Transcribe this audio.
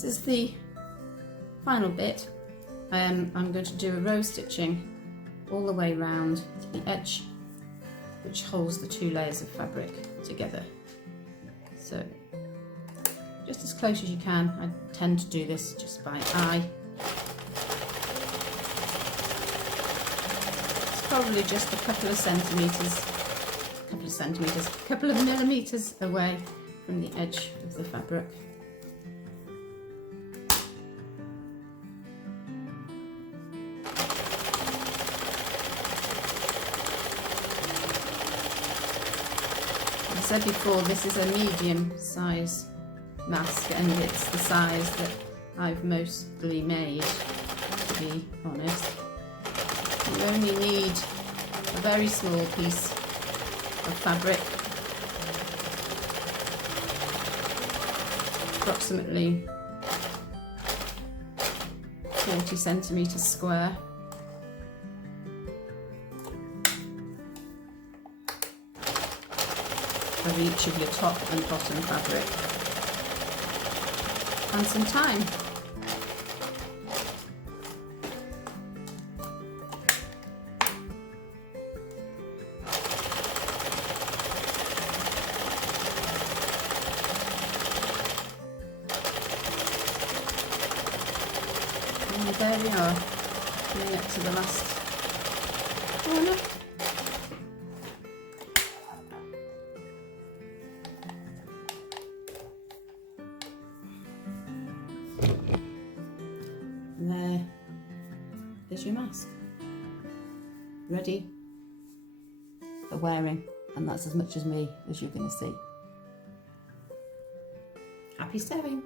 This is the final bit. I'm going to do a row stitching all the way round to the edge, which holds the two layers of fabric together. So just as close as you can. I tend to do this just by eye. It's probably just a couple of millimeters away from the edge of the fabric. As I said before, this is a medium size mask, and it's the size that I've mostly made, to be honest. You only need a very small piece of fabric, approximately 40 centimetres square. Of each of your top and bottom fabric, and some time. And there we are, coming up to the last corner. And there's your mask, ready for wearing, and that's as much as me as you're going to see. Happy sewing!